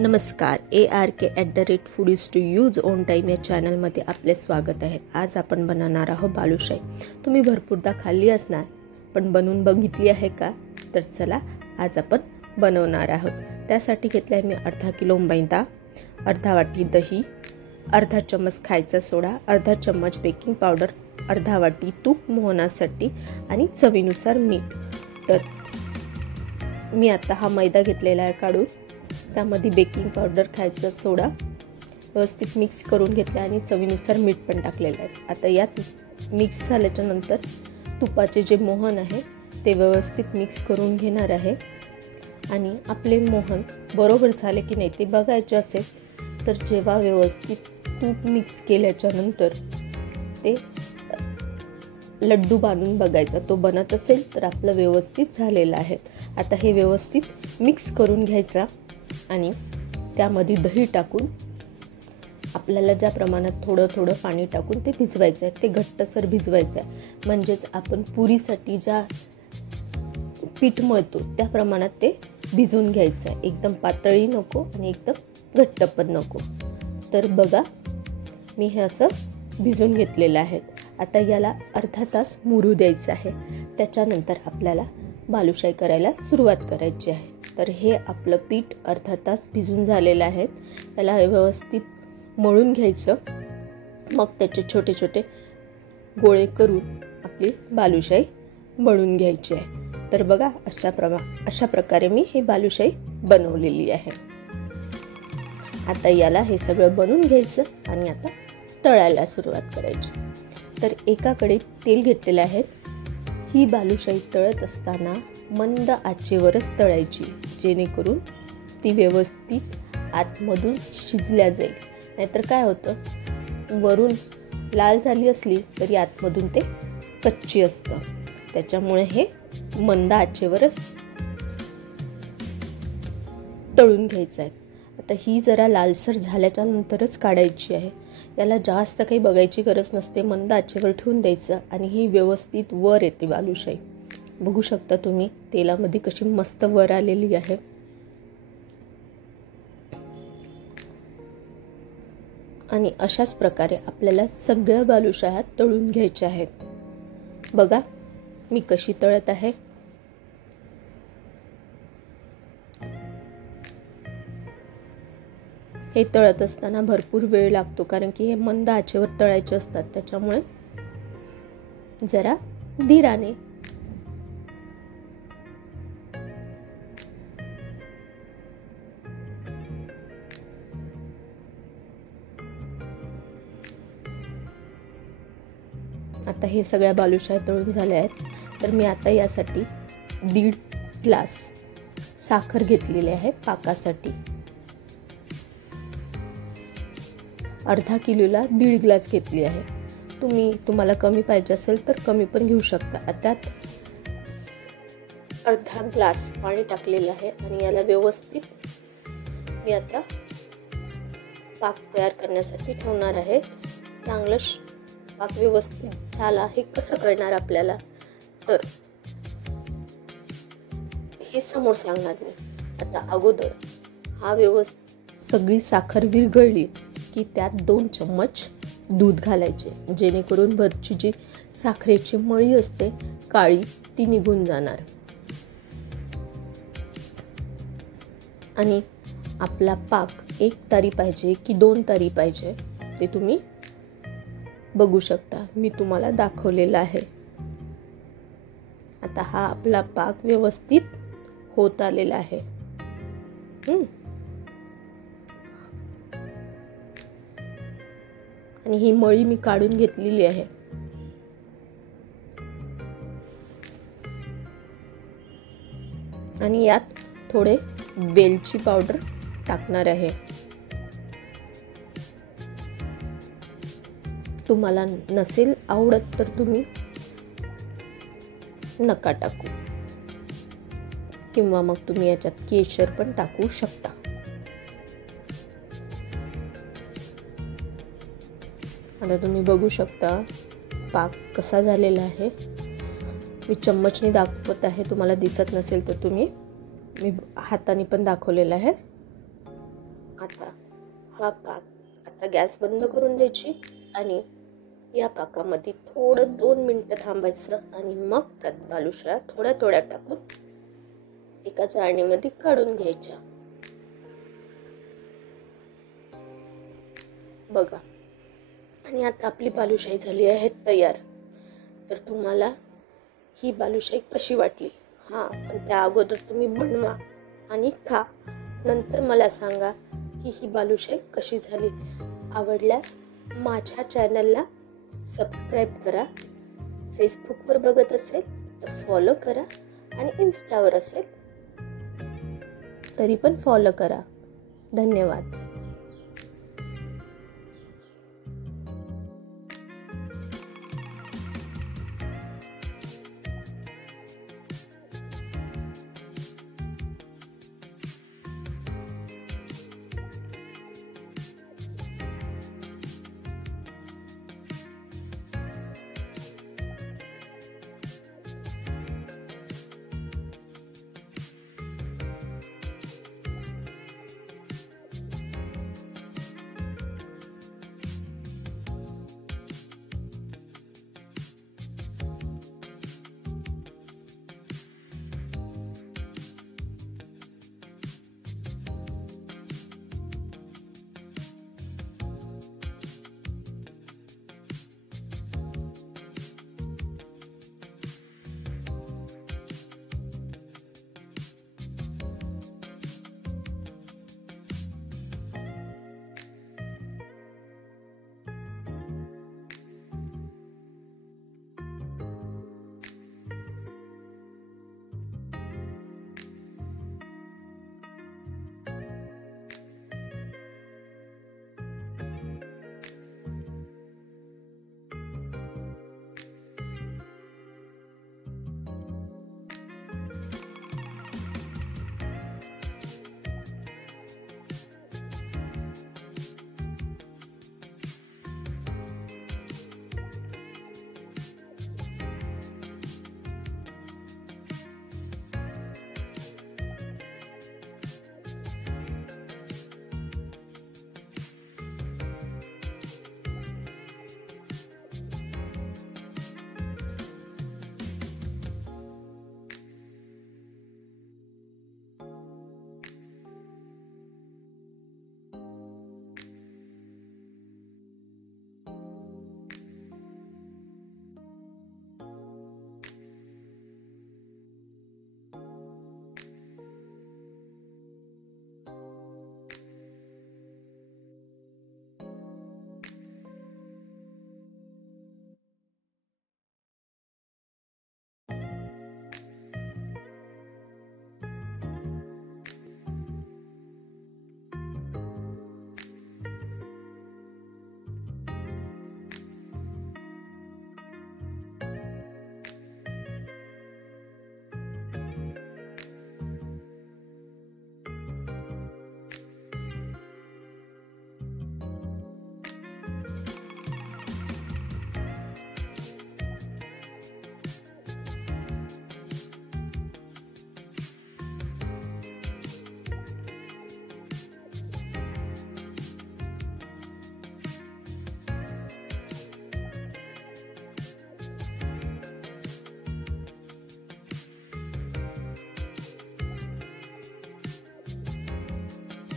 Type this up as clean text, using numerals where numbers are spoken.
नमस्कार, ARK@foodies to use on time या चॅनलमध्ये आपले स्वागत आहे। आज आपण बनवणार आहोत बालुशाही। तुम्ही भरपूरदा खाल्ली असणार, पण बनवून बघितली आहे का? तर चला आज आपण बनवणार आहोत। त्यासाठी घेतलाय मी अर्धा किलो मैदा, अर्धा वाटी दही, अर्धा चम्मच खायचा सोडा, अर्धा चम्मच बेकिंग पावडर, अर्धा वाटी तूप मोहनासाठी आणि चवीनुसार मीठ। तर मी आता हा मैदा घेतलेला आहे काढून, त्यामध्ये बेकिंग पावडर, खायचा सोडा व्यवस्थित मिक्स करून घेतला आणि चवीनुसार मीठ पण टाकलेलं आहे। आता यात मिक्स झाल्याच्या नंतर तुपाचे जे मोहन आहे ते व्यवस्थित मिक्स करून घेणार आहे आणि आपले मोहन बरोबर झाले की नाही ते बघायचे असेल तर जेव्हा व्यवस्थित तूप मिक्स केल्याच्या नंतर ते लड्डू बांधून बघायचा, तो बनत असेल तर आपलं व्यवस्थित झालेलं आहे। आता हे व्यवस्थित मिक्स करून घ्यायचा आणि त्यामध्ये दही टाकून आपल्याला ज्या प्रमाणात थोडं थोडं पाणी टाकून ते भिजवायचं आहे, ते घट्टसर भिजवायचं आहे। म्हणजेच आपण पुरीसाठी ज्या पीठ मळतो त्या प्रमाणात ते भिजवून घ्यायचं आहे। एकदम पातळी नको आणि एकदम घट्ट पण नको। तर बघा मी हे असं भिजवून घेतलेलं आहे। आता याला अर्धा तास मुरू द्यायचं आहे। त्याच्यानंतर आपल्याला बालुशाही करायला सुरुवात करायची आहे। तर हे आपलं पीठ अर्धा तास भिजून झालेलं आहे। त्याला व्यवस्थित मळून घ्यायचं, मग त्याचे छोटे छोटे गोळे करून आपली बालुशाही बनवून घ्यायची आहे। तर बघा अशा प्रकारे मी हे बालुशाही बनवलेली आहे। आता याला हे सगळं बनवून घ्यायचं आणि आता तळायला सुरुवात करायची। तर एकाकडे तेल घेतलेले आहे। ही बालुशाही तळत असताना मंद आचेवरच तळायची, जेणेकरून ती व्यवस्थित आतमधून शिजल्या जाईल। नाहीतर काय होतं, वरून लाल झाली असली तरी आतमधून ते कच्ची असतं। त्याच्यामुळे हे मंद आचेवरच तळून घ्यायचं आहे। आता ही जरा लालसर झाल्याच्या नंतरच काढायची आहे। याला जास्त काही बघायची गरज नसते, मंद आचेवर ठेवून द्यायचं आणि ही व्यवस्थित वर येते बालुशाही। बघू शकता तुम्ही तेलामध्ये कशी मस्त वर आलेली आहे। आणि अशाच प्रकारे आपल्याला सगळ्या बालुशाह्या तळून घ्यायच्या आहेत। बघा मी कशी तळत आहे। हे तळत असताना भरपूर वेळ लागतो, कारण की हे मंद आचेवर तळायचे असतात, त्याच्यामुळे जरा धीराने। आता हे सगळ्या बालुशाह्या तळून झाल्या आहेत। तर मी आता यासाठी 1.5 ग्लास साखर घेतलेली आहे पाकासाठी। अर्धा किलोला 1.5 ग्लास घेतली आहे। तुम्हाला कमी पाहिजे असेल तर कमी पण घेऊ शकता। त्यात अर्धा ग्लास पाणी टाकलेलं आहे आणि याला व्यवस्थित मी आता पाक तयार करण्यासाठी ठेवणार आहे। चांगलं पाक व्यवस्थित झाला हे कसं कळणार आपल्याला, तर हे समोर सांगणार मी। आता अगोदर हा व्यवस्थित सगळी साखर विरघळली की त्यात 2 चम्मच दूध घालायचे, जेणेकरून वरची जी साखरेची मळी असते काळी ती निघून जाणार। आणि आपला पाक 1 तारी पाहिजे की 2 तारी पाहिजे ते तुम्ही बघू शकता, मी तुम्हाला दाखवलेला आहे। आता हा आपला पाक व्यवस्थित होत आलेला आहे। आणि ही मळी मी काढून घेतलेली आहे। आणि यात थोडे वेलची पावडर टाकणार आहे। तुम्हाला नसेल आवडत तर तुम्ही नका टाकू, किंवा मग तुम्ही याच्यात केशर पण टाकू शकता। आता तुम्ही बघू शकता पाक कसा झालेला आहे। मी चम्मचने दाखवत आहे, तुम्हाला दिसत नसेल तर तुम्ही मी हाताने पण दाखवलेला आहे। आता हा पाक आता गॅस बंद करून द्यायची आणि या पाकामध्ये थोडं 2 मिनिटं थांबायचं आणि मग त्यात बालुशाया थोड्या थोड्या टाकून एका चाळणीमध्ये काढून घ्यायच्या. बघा, आणि आता आपली बालुशाही झाली आहे तयार. तर तुम्हाला ही बालुशाही कशी वाटली? पण त्या अगोदर तुम्ही बनवा आणि खा. नंतर मला सांगा की ही बालुशाही कशी झाली. आवडल्यास माझ्या चॅनलला सबस्क्राईब करा. फेसबुकवर बघत असेल तर फॉलो करा आणि इन्स्टावर असेल तरी पण फॉलो करा. धन्यवाद.